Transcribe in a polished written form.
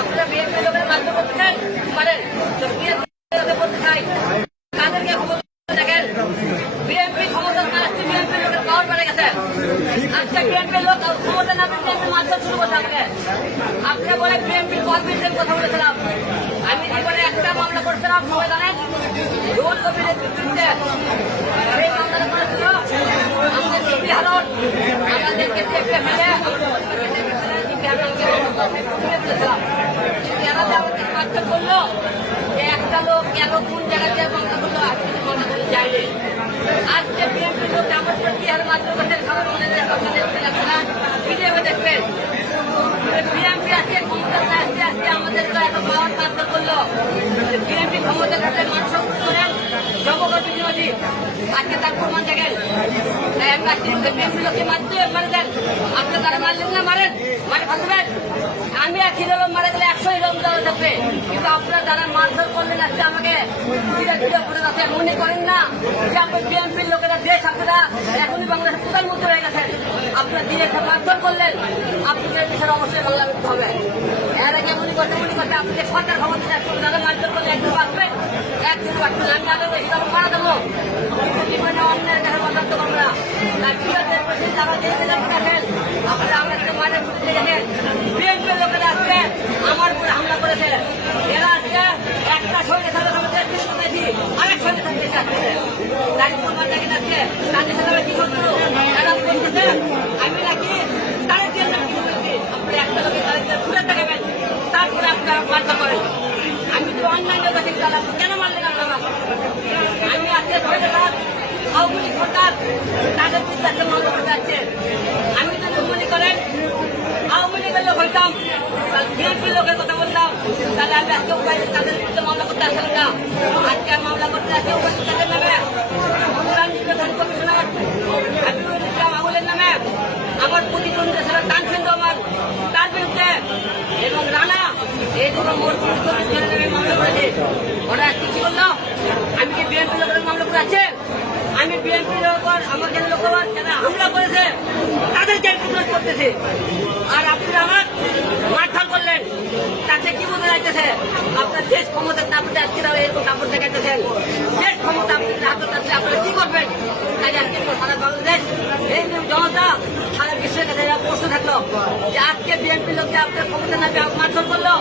আপনারা বিএনপি লোকের মাধ্যমে করতে চান পারেন, বলতে চাই কাদেরকে দেখেন বিএনপি ক্ষমতা আসছে, বিএনপি লোকের পাওয়ার বেড়ে গেছে। আজকে বিএনপি লোক ক্ষমতা না বিএনপি মাধ্যমে শুরু করতে হবে। আপনি বলে বিএনপির কর্মীদের কথা বলেছিলাম, আমি জীবনে একটা মামলা করছিলাম, সবাই জানেন রুল কবিরের বিরুদ্ধে। সেই মামলাটা করেছিল আমাদের সিপি হারন, আমাদেরকে দেখতে ফেলে বললো যে একটা লোক কেন কোন জায়গাতে মামলা করলো, আজকে মামলা করে যায়নি। আজকে বিএনপি লোক আমার প্রতি আর মাত্র খাবার মনে আপনারা ভিডিওতে দেখবেন। বিএনপি আজকে ক্ষমতা আসছে, আজকে আমাদের এত পাওয়ার মাত্র করলো। বিএনপি ক্ষমতা থাকলে মানুষ করেন জগৎ বিরোধী, আজকে তার প্রমাণ দেখেন। বিএনপি লোককে মারতে মারে দেন, আপনি তারা মারলেন না, মারেন মারে ফাঁসবেন। আমি এক হিরো লোক মারা গেলে 100 হিরো দেওয়া থাকবে, কিন্তু আপনারা যারা মারধর করলেন আজকে আমাকে ধীরে ধীরে করে যাচ্ছে, মনে করেন না যে আপনার বিএনপির লোকেরা দেশ আপনারা এখনই বাংলাদেশের প্রধানমন্ত্রী হয়ে গেছেন। আপনারা দিয়ে মারধর করলেন, আপনাদের বিষয়ে অবশ্যই বাংলা করতে হবে। এর আগে মনে করতে আপনি যে সরকার ক্ষমতা যারা মারধর করলে একদিন বাঁচবেন, একদিন বাঁচবেন। আমি আগে হিসাবে মারা দেবো, কিন্তু জীবনে অন্যের কাছে পদার্থ করবো না। যারা দেখেন আপনারা আমাদের মাঝে ঘুরতে দেখেন বিএনপির লোকেরা আজকে আমার উপরে হামলা করেছে। এরা আজকে একটা সঙ্গে সাথে আরেক সঙ্গে থাকতে চাচ্ছে, তাই প্রমাণ নাকি আজকে তাদের সাথে কি করতো এরা বলতেছে আমি নাকি তাদের জন্য কি বলছি। আপনি একটা লোকের তাদের ঘুরে থাকবেন, তারপরে আপনারা মারধর করেন। আমি তো অন্যান্য কাছে কেন মারলেন আপনারা? আমি আজকে ধরে গেলাম আওয়ামী লীগ সরকার তাদের বিরুদ্ধে মামলা করতে যাচ্ছে। আমি যদি মনে করেন আওয়ামী লীগের লোক হইতাম, বিএনপির লোকের কথা বলতাম, তাহলে আমি আজকে তাদের বিরুদ্ধে মামলা করতে আসলাম না। আজকে আর মামলা করতে আসছে তাদের নামে কমিশনার হাবিবুল ইসলাম আবুলের নামে, আমার প্রতিদ্বন্দ্বী ছিল তানসেন রহমান তার বিরুদ্ধে, এবং রানা এই দুটো মোট নামে মামলা করেছে। ওরা আজকে কি করলো? আমি কি বিএনপি লোকের মামলা করে আছে? আমি বিএনপির ওপর আমার যেন লোকের যারা হামলা করেছে তাদেরকে প্রতিরোধ করতেছে, আর আপনি আমার মারধর করলেন। তাতে কি বোঝা যাইতেছে? আপনার দেশ ক্ষমতা না পেতে আজকে এরকম কাপড় দেখাইতেছেন। দেশ ক্ষমতা আপনাদের হাতে থাকলে আপনারা কি করবেন? তাই আজকে সারা বাংলাদেশ এই জনতা সারা বিশ্বের কাছে প্রশ্ন থাকলো যে আজকে বিএনপি লোককে আপনার ক্ষমতা না মারধর করলো।